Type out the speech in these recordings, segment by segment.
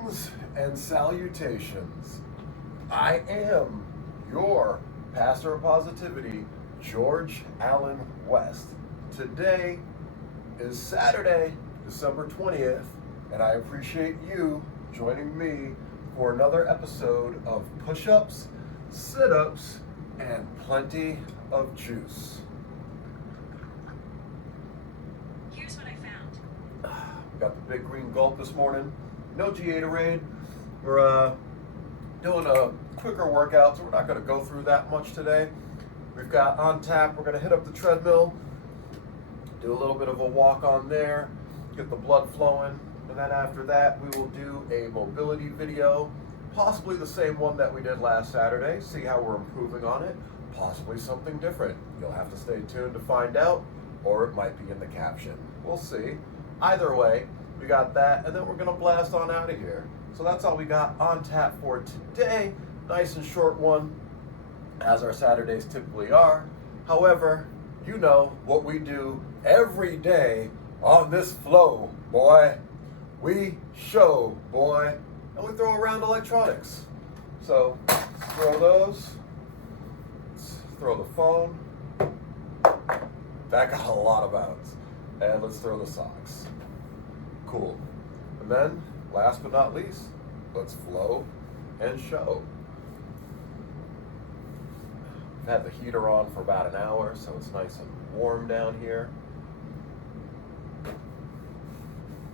Greetings and salutations. I am your pastor of positivity, George Allen West. Today is Saturday, December 20th, and I appreciate you joining me for another episode of Push-Ups, Sit-Ups, and plenty of juice. Here's what I found. Got the big green gulp this morning. No Gatorade. We're doing a quicker workout, so we're not going to go through that much today. We've got on tap, we're going to hit up the treadmill, do a little bit of a walk on there, get the blood flowing, and then after that we will do a mobility video, possibly the same one that we did last Saturday, see how we're improving on it, possibly something different. You'll have to stay tuned to find out, or it might be in the caption. We'll see. Either way, we got that, and then we're gonna blast on out of here. So that's all we got on tap for today. Nice and short one, as our Saturdays typically are. However, you know what we do every day on this flow, boy. We show, boy, and we throw around electronics. So let's throw those. Let's throw the phone. That got a lot of bounce. And let's throw the socks. Cool. And then, last but not least, let's flow and show. I've had the heater on for about an hour, so it's nice and warm down here.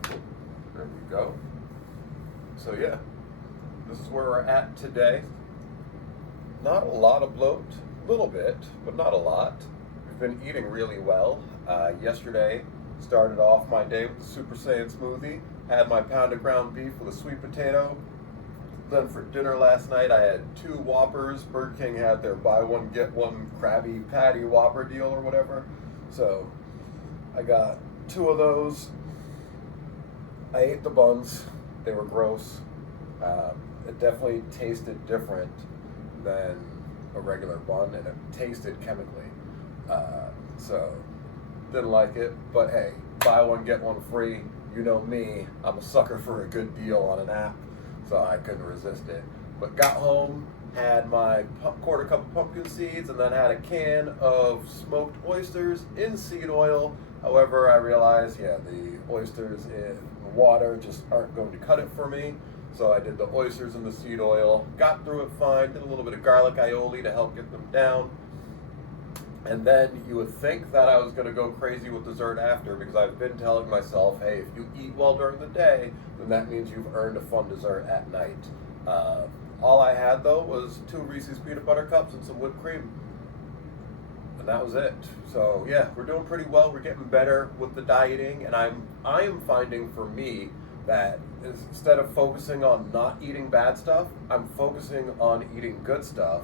There we go. So yeah, this is where we're at today. Not a lot of bloat, a little bit, but not a lot. We've been eating really well. Yesterday, started off my day with the Super Saiyan smoothie, had my pound of ground beef with a sweet potato. Then for dinner last night, I had 2 Whoppers. Burger King had their buy one, get one Krabby Patty Whopper deal or whatever. So I got 2 of those. I ate the buns. They were gross. It definitely tasted different than a regular bun, and it tasted chemically. So didn't like it, but hey, buy one, get one free. You know me, I'm a sucker for a good deal on an app, so I couldn't resist it. But got home, had my quarter cup of pumpkin seeds, and then had a can of smoked oysters in seed oil. However, I realized, the oysters in water just aren't going to cut it for me. So I did the oysters in the seed oil, got through it fine, did a little bit of garlic aioli to help get them down. And then you would think that I was going to go crazy with dessert after, because I've been telling myself, hey, if you eat well during the day, then that means you've earned a fun dessert at night. All I had, though, was 2 Reese's peanut butter cups and some whipped cream. And that was it. So, yeah, we're doing pretty well. We're getting better with the dieting. And I am finding for me that instead of focusing on not eating bad stuff, I'm focusing on eating good stuff.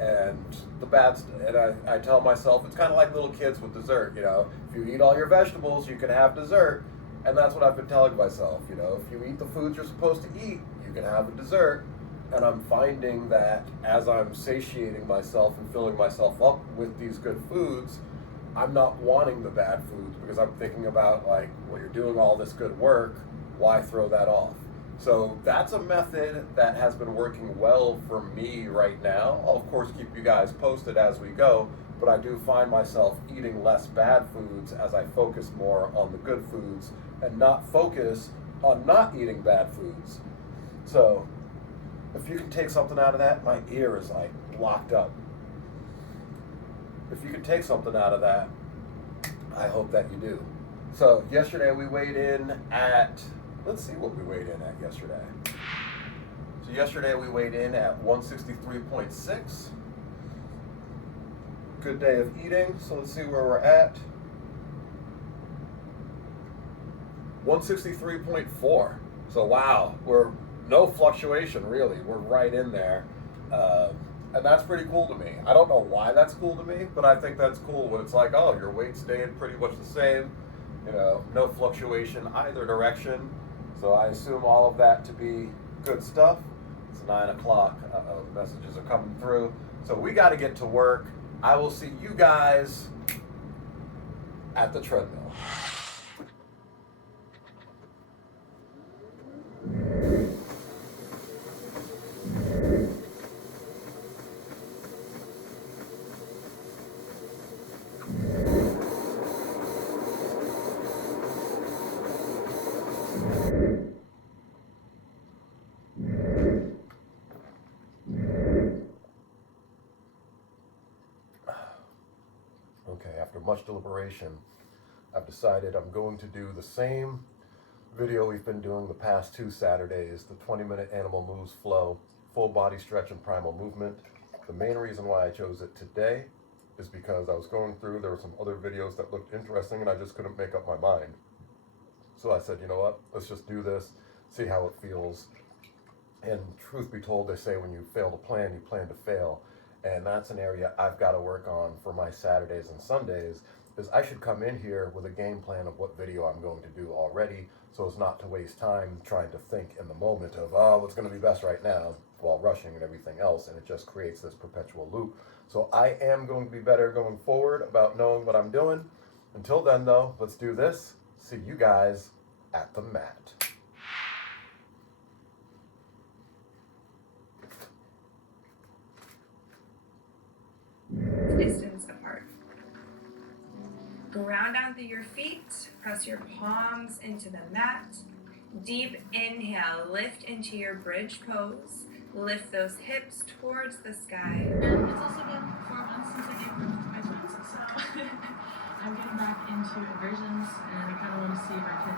And the bad and I tell myself, it's kind of like little kids with dessert, if you eat all your vegetables, you can have dessert. And that's what I've been telling myself, if you eat the foods you're supposed to eat, you can have a dessert. And I'm finding that as I'm satiating myself and filling myself up with these good foods, I'm not wanting the bad foods, because I'm thinking about, you're doing all this good work, why throw that off? So that's a method that has been working well for me right now. I'll of course keep you guys posted as we go, but I do find myself eating less bad foods as I focus more on the good foods and not focus on not eating bad foods. So if you can take something out of that, my ear is locked up. If you can take something out of that, I hope that you do. So yesterday we weighed in at, let's see what we weighed in at yesterday. So yesterday we weighed in at 163.6. Good day of eating, so let's see where we're at. 163.4. So wow, we're no fluctuation really. We're right in there. And that's pretty cool to me. I don't know why that's cool to me, but I think that's cool when it's like, oh, your weight stayed pretty much the same. No fluctuation either direction. So I assume all of that to be good stuff. It's 9 o'clock. Messages are coming through. So we got to get to work. I will see you guys at the treadmill. much deliberation, I've decided I'm going to do the same video we've been doing the past 2 Saturdays, the 20-minute animal moves flow, full body stretch and primal movement. The main reason why I chose it today is because I was going through, there were some other videos that looked interesting and I just couldn't make up my mind. So I said, you know what, let's just do this, see how it feels. And truth be told, they say when you fail to plan, you plan to fail. And that's an area I've got to work on for my Saturdays and Sundays, is I should come in here with a game plan of what video I'm going to do already, so as not to waste time trying to think in the moment of, oh, what's going to be best right now, while rushing and everything else, and it just creates this perpetual loop. So I am going to be better going forward about knowing what I'm doing. Until then, though, let's do this. See you guys at the mat. Distance apart. Ground onto your feet, press your palms into the mat. Deep inhale, lift into your bridge pose. Lift those hips towards the sky. And it's also been 4 months since I gave birth to my twins, so I'm getting back into inversions, and I kind of want to see if I can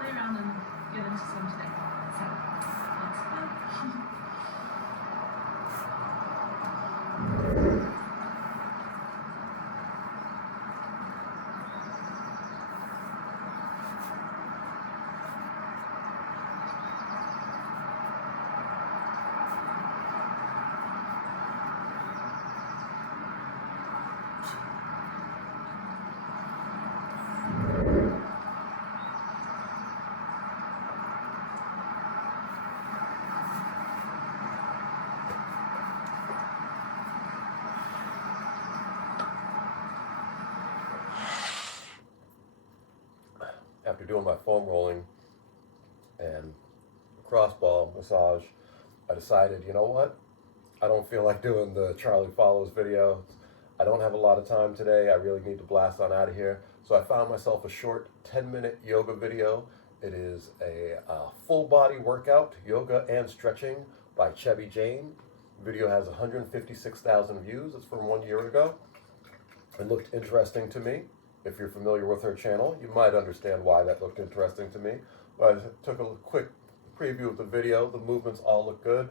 play around and get into some today. So that's fun. After doing my foam rolling and crossball massage, I decided, you know what? I don't feel like doing the Charlie Follows video. I don't have a lot of time today. I really need to blast on out of here. So I found myself a short 10-minute yoga video. It is a full body workout, yoga and stretching by Chevy Jane. The video has 156,000 views. It's from 1 year ago. It looked interesting to me. If you're familiar with her channel, you might understand why that looked interesting to me. But I took a quick preview of the video. The movements all look good.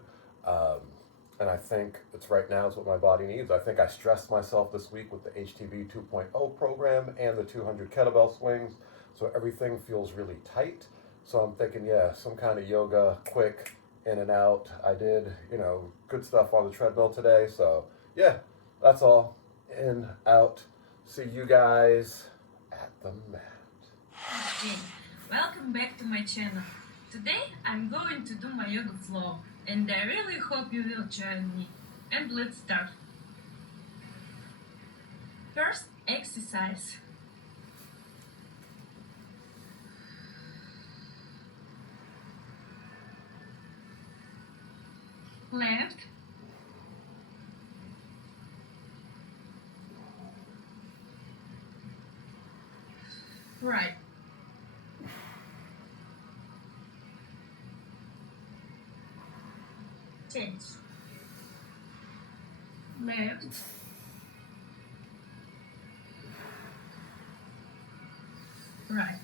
And I think it's right now is what my body needs. I think I stressed myself this week with the HTV 2.0 program and the 200 kettlebell swings. So everything feels really tight. So I'm thinking, yeah, some kind of yoga, quick, in and out. I did, good stuff on the treadmill today. So yeah, that's all. In, out. See you guys at the mat. Hey, welcome back to my channel. Today I'm going to do my yoga flow, and I really hope you will join me. And let's start. First exercise. Left. Right. Change. Left. Right.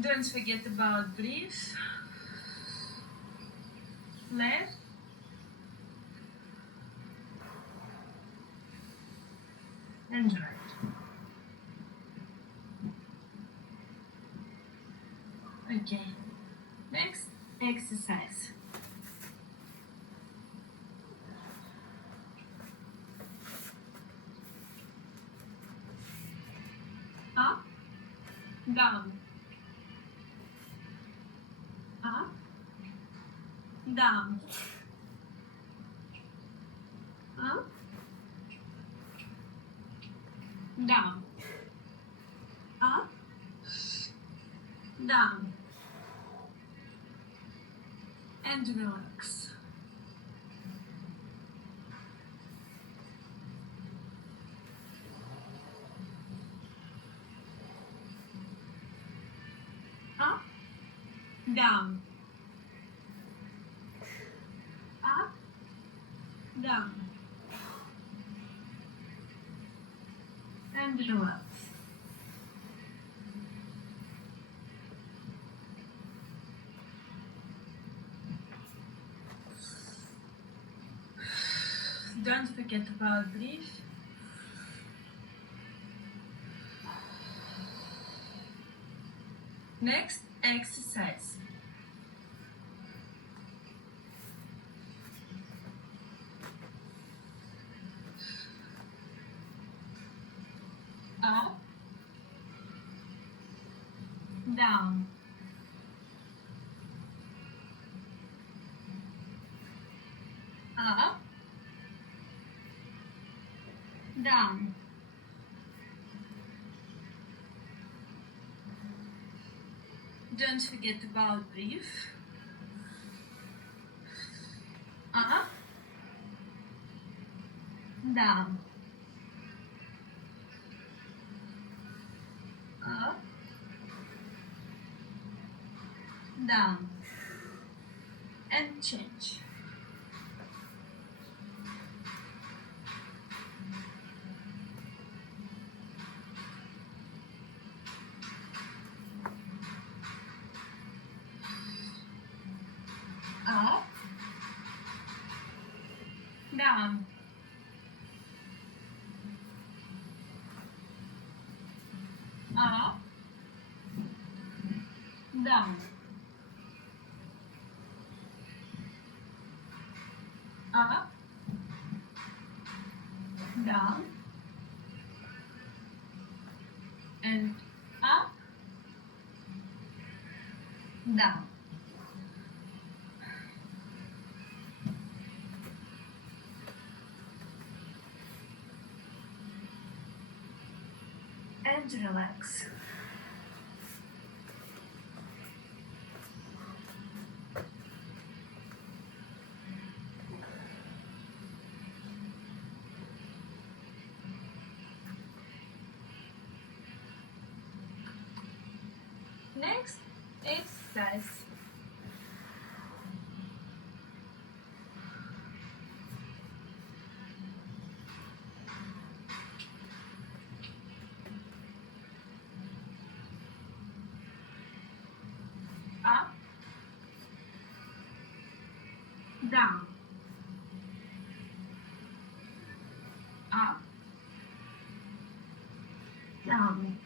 Don't forget about breathe. Left. And right. Okay. Next exercise. Up, down. Up, down. Up, down. Up, down. And relax. Up, down. down, and relax. Don't forget about breathe. Next exercise. Up, down, up, down. Don't forget about breathe. Up, down, up, down, and change. Up, down, up, down, up, down, and up, down. And relax. Next exercise. Up, down, up, down,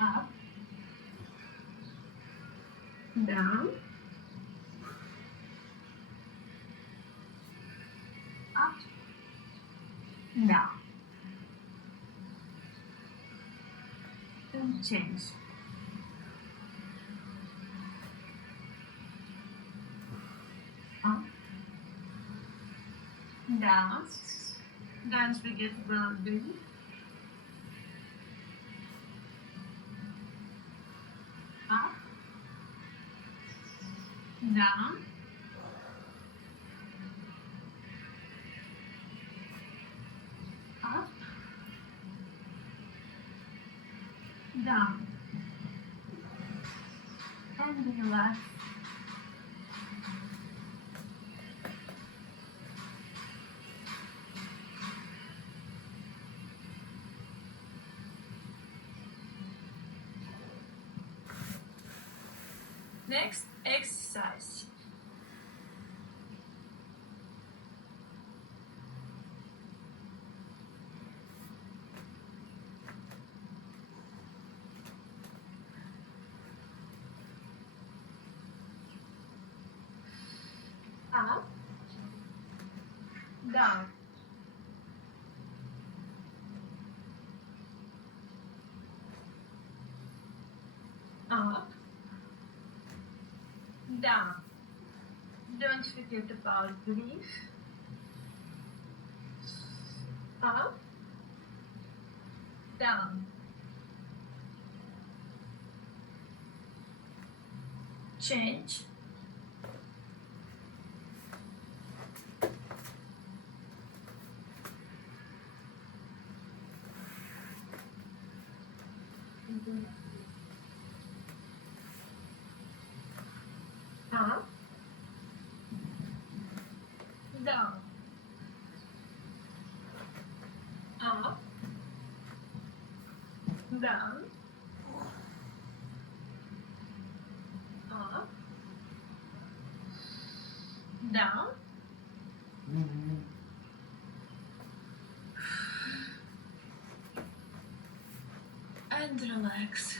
up, down, up, down, and change. Up, down, don't forget about breathe. Up, down, up, down, and relax. Next exercise. Up, down, up, down. Don't forget about breathe. Up, down, change. Up, down, up, down, up, down, and relax.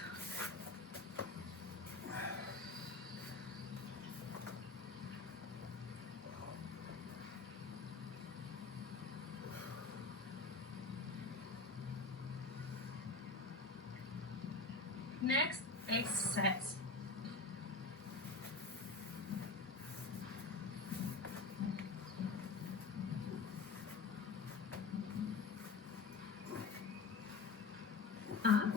Next exercise. Up,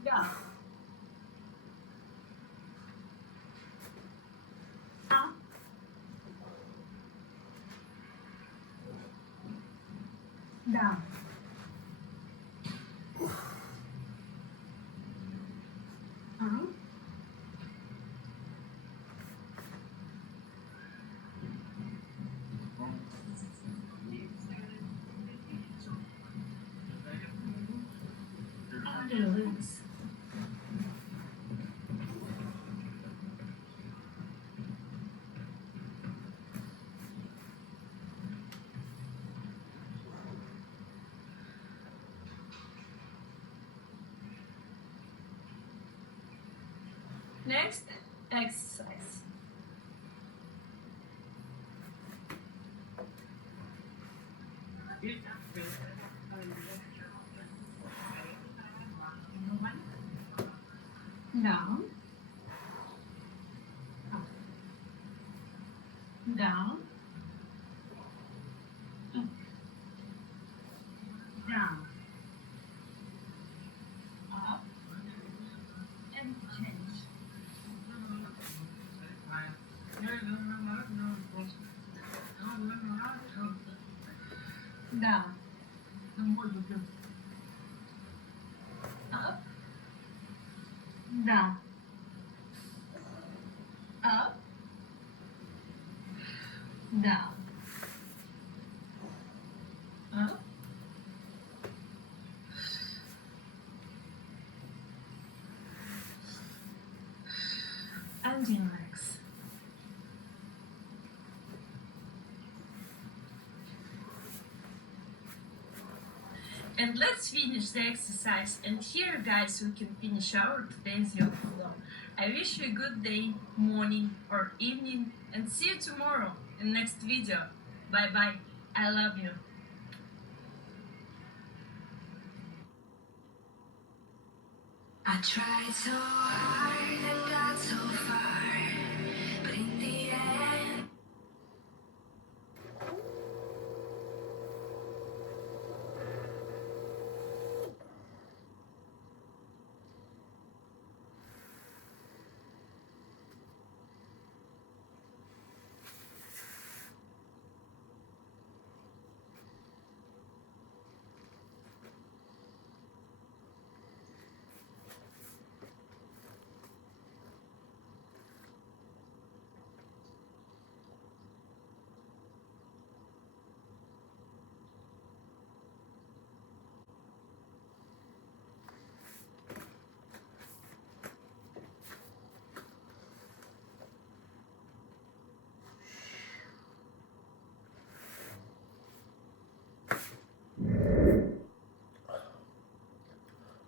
down, up, down, up, and release. Next exercise. Down, up, down, up, down, up, and change. Down, up, down, up, down, up, and relax. And let's finish the exercise. And here, guys, we can finish our today's yoga flow. I wish you a good day, morning or evening, and see you tomorrow in next video. Bye bye. I love you. I tried so hard and got so far, but in the end.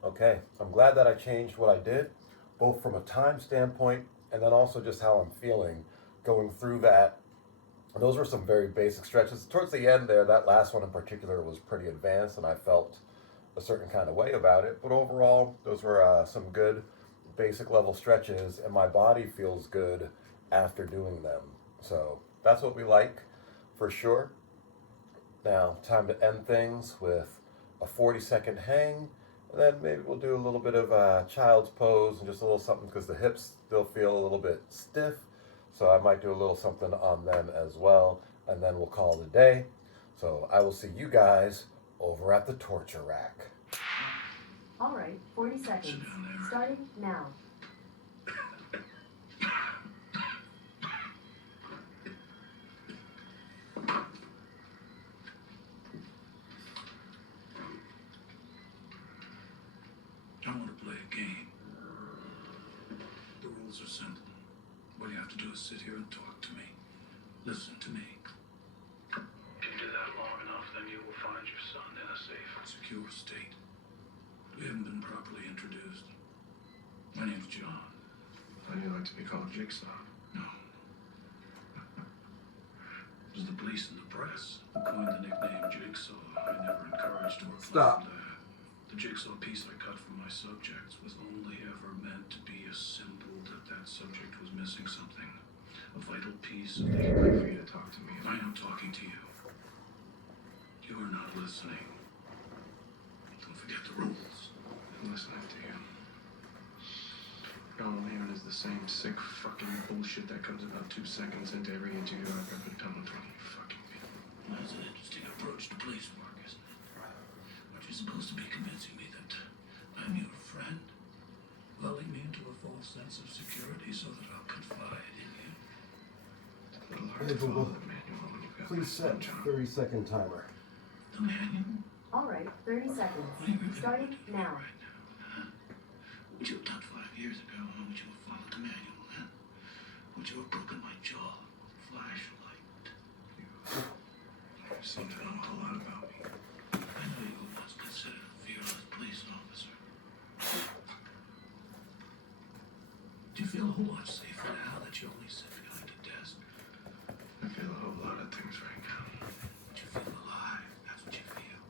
Okay, I'm glad that I changed what I did, both from a time standpoint and then also just how I'm feeling going through that. Those were some very basic stretches. Towards the end there, that last one in particular was pretty advanced, and I felt a certain kind of way about it. But overall, those were some good basic level stretches, and my body feels good after doing them. So that's what we like for sure. Now, time to end things with a 40-second hang. And then maybe we'll do a little bit of child's pose and just a little something because the hips still feel a little bit stiff. So I might do a little something on them as well. And then we'll call it a day. So I will see you guys over at the torture rack. All right, 40 seconds. Starting now. I want to play a game. The rules are simple. All you have to do is sit here and talk to me. Listen to me. If you do that long enough, then you will find your son in a safe, Secure state. We haven't been properly introduced. My name's John. How do you like to be called Jigsaw? No. It was the police and the press who coined the nickname Jigsaw. I never encouraged or Stop. applied that. The jigsaw piece I cut from my subjects was only ever meant to be a symbol that that subject was missing something. A vital piece of the... I'd like for you to talk to me. I am talking to you. You are not listening. Don't forget the rules. I'm listening to you. All I'm hearing is the same sick fucking bullshit that comes about 2 seconds into every interview I've ever done with one of you fucking people. That's an interesting approach to police work, isn't it? Aren't you supposed to be convincing me that I'm your friend? Lulling me into a false sense of security so that I'll confide in you? It's a little hard Hey, to follow Google. the manual when you've got Please my set son, John. 30-second timer. The manual? All right, 30 seconds. What are you really Starting doing now. right now, huh? What would you have done 5 years ago? How would you have followed the manual, huh? Would you have broken my jaw? Flashlight. You seem to know a whole lot about me. I know you were once considered a fearless police officer. Do you feel a whole lot safer now that you only sit behind a desk? I feel a whole lot of things right now. But you feel alive. That's what you feel.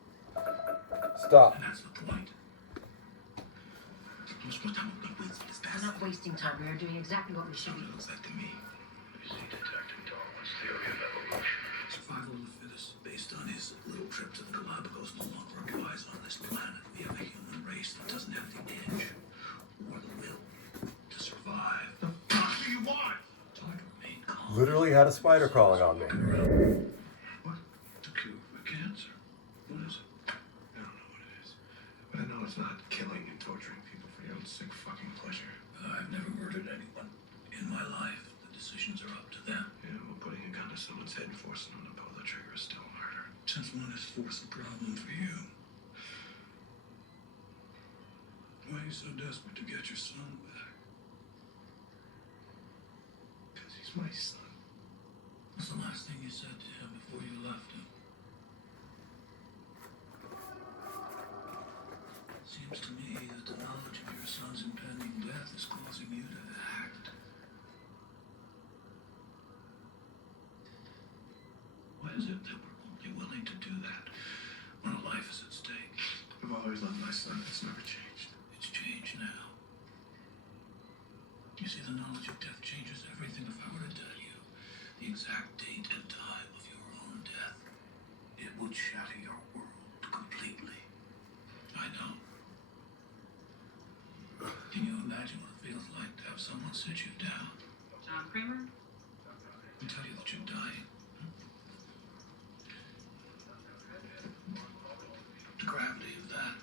Stop. And that's the point. How much more time have we got wasted this We're past? not wasting time. We are doing exactly what we should be. Looks like to me. You see Detective Darwin's theory of evolution. Survival of the fittest, based on his little trip to the Galapagos, no longer applies on this planet. We have a human race that doesn't have the edge or the will to survive. The fuck do you want? So I can remain calm. Literally had a spider crawling on me. What? The cure for cancer. What is it? I don't know what it is. But I know it's not killing and torturing people for your own sick fucking pleasure. I've never murdered anyone in my life. The decisions are up to them. Yeah, well, putting a gun to someone's head and forcing them to pull the trigger is still murder. Since when is force a problem for you? Why are you so desperate to get your son back? Because he's my son. What's the last thing you said to him before you left him? Seems to me that the knowledge of your son's impending death is causing you to act. Why is it that we're only willing to do that when a life is at stake? I've always loved my son. It's never changed. It's changed now. You see, the knowledge of death changes everything. If I were to tell you the exact date and time of your own death, it would shatter your world completely. I know. Can you imagine what it feels like to have someone sit you down John Kramer? and tell you that you're dying? The gravity of that.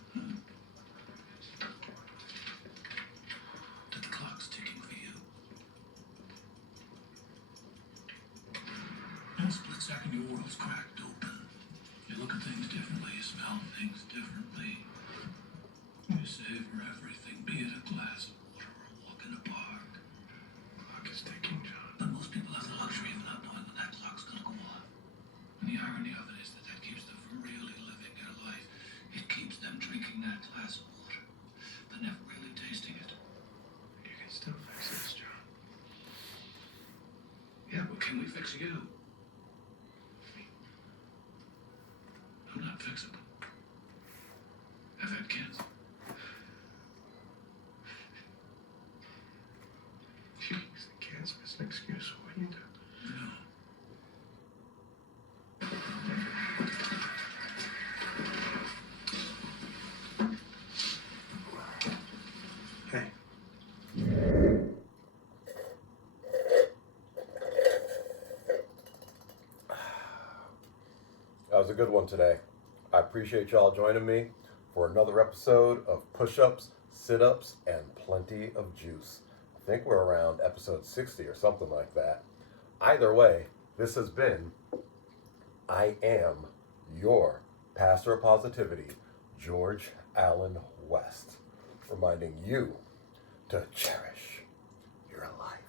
That the clock's ticking for you. In a split second, your world's cracked open. You look at things differently, you smell things differently. You savor everything, be it a glass of water or a walk in a park. Clock is ticking, John. But most people have the luxury of not knowing when that clock's gonna go off. And the irony of it is that that keeps them from really living their life. It keeps them drinking that glass of water, but never really tasting it. You can still fix this, John. Yeah, but can we fix you? I'm not fixable. I've had cancer. You use the cancer as an excuse for what you do. No. Hey, That was a good one today. I appreciate y'all joining me for another episode of Push-Ups, Sit-Ups, and Plenty of Juice. I think we're around episode 60 or something like that. Either way, this has been I Am Your Pastor of Positivity, George Allen West, reminding you to cherish your life.